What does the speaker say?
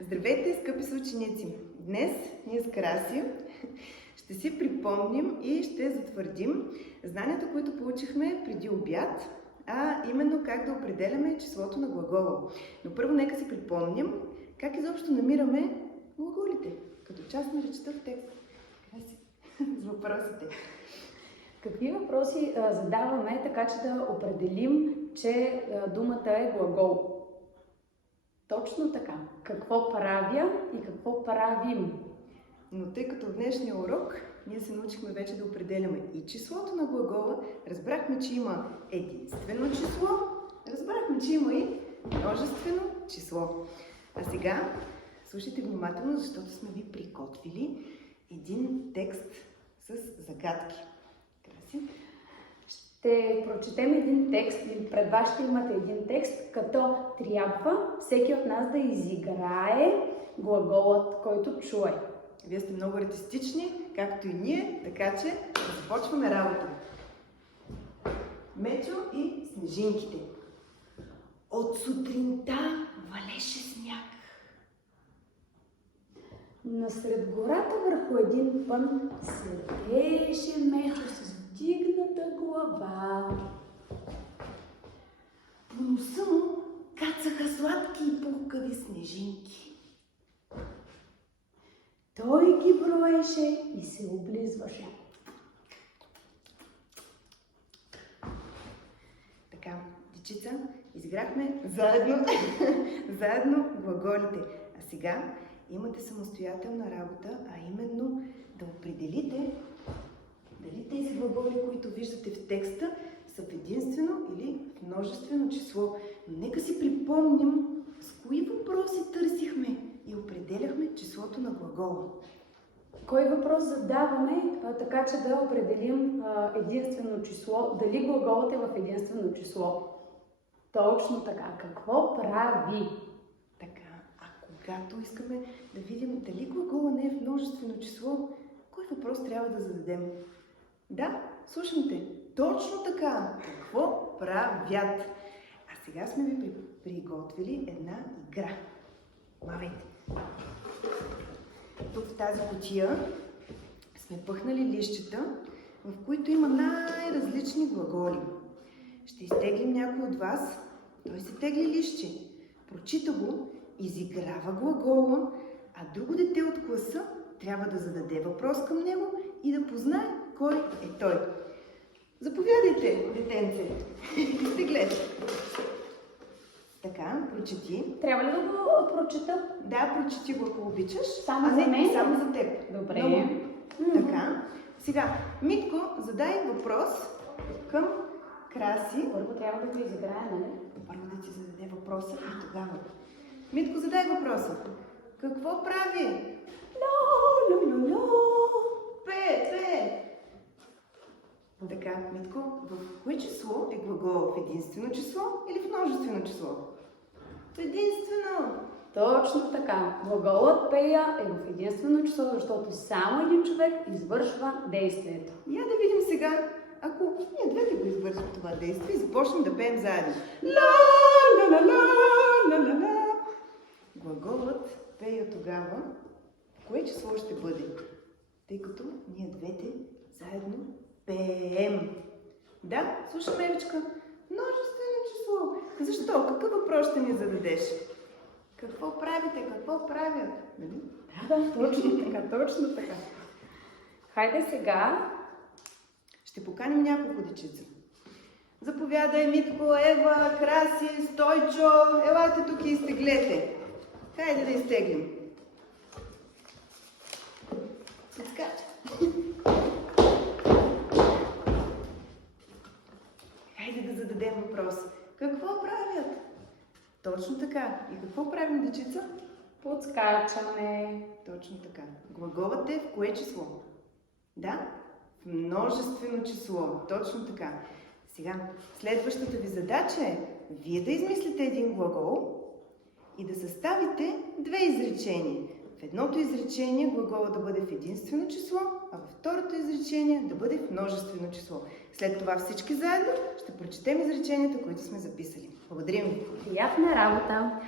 Здравейте, скъпи съученици! Днес ние с Краси ще си припомним и ще затвърдим знанията, които получихме преди обяд, а именно как да определяме числото на глагола. Но първо нека си припомним как изобщо намираме глаголите, като част на речта в текста. Краси, с въпросите. Какви въпроси задаваме, така че да определим, че думата е глагол? Точно така. Какво правя и какво правим? Но тъй като в днешния урок ние се научихме вече да определяме и числото на глагола, разбрахме, че има единствено число, разбрахме, че има и множествено число. А сега слушайте внимателно, защото сме ви приготвили един текст с загадки. Краси? Ще прочетем един текст, или пред вас ще имате един текст, като трябва всеки от нас да изиграе глаголът, който чуе. Вие сте много артистични, както и ние, така че започваме работа. Мечо и снежинките. От сутринта валеше сняг. Насред гората върху един пън седеше Мечо с вдигната глава. По носа му кацаха сладки и пухкави снежинки. Той ги броеше и се облизваше. Така, дечица, изиграхме заедно глаголите. А сега имате самостоятелна работа, а именно да определите дали тези глаголи, които виждате в текста, са в единствено или в множествено число. Но нека си припомним с кои въпроси търсихме и определяхме числото на глагола. Кой въпрос задаваме, така че да определим единствено число? Дали глаголът е в единствено число? Точно така. Какво прави? Така, а когато искаме да видим дали глагола не е в множествено число, кой въпрос трябва да зададем? Да, слушайте, точно така. Какво правят? А сега сме ви приготвили една игра. Мавайте. Тук в тази кутия сме пъхнали листчета, в които има най-различни глаголи. Ще изтеглим някой от вас. Той се тегли листче, прочита го, изиграва глагола, а друго дете от класа трябва да зададе въпрос към него и да познае кой е той. Заповядайте, детенце. Изтеглете. Така, прочети. Трябва ли да го прочета? Да, прочети го, ако обичаш. Само за мен? Само за теб. Добре. Така. Сега, Митко, задай въпрос към Краси. Първо трябва да го изиграя, нали? Първо да ти зададе въпроса и тогава. Митко, задай въпроса. Какво прави? Ло. Пе. Така, Митко, в кое число е глагол? В единствено число или в множествено число? В единствено. Точно така. Глаголът пея е в единствено число, защото само един човек извършва действието. Я да видим сега, ако ние двете го извършим това действие и започнем да пеем заедно. Ла. Глаголът пея тогава, в кое число ще бъде? Тъй като ние двете заедно пеем. Да, слушаме, Евичка. Множествено число. Защо? Какъв въпрос ще ни зададеш? Какво правите? Какво правят? Нали? Да, точно така. Хайде сега. Ще поканим няколко дечица. Заповядай, Митко, Ева, Краси, Стойчо. Елате тук и изтеглете. Хайде да изтеглим. Изкача. Хайде да зададем въпрос. Какво правят? Точно така. И какво правим, дечица? Подскачаме. Точно така. Глаголът е в кое число? Да? В множествено число. Точно така. Сега, следващата ви задача е вие да измислите един глагол и да съставите две изречения. В едното изречение глагола да бъде в единствено число, а във второто изречение да бъде в множествено число. След това всички заедно ще прочетем изреченията, които сме записали. Благодарим ви! Приятна работа!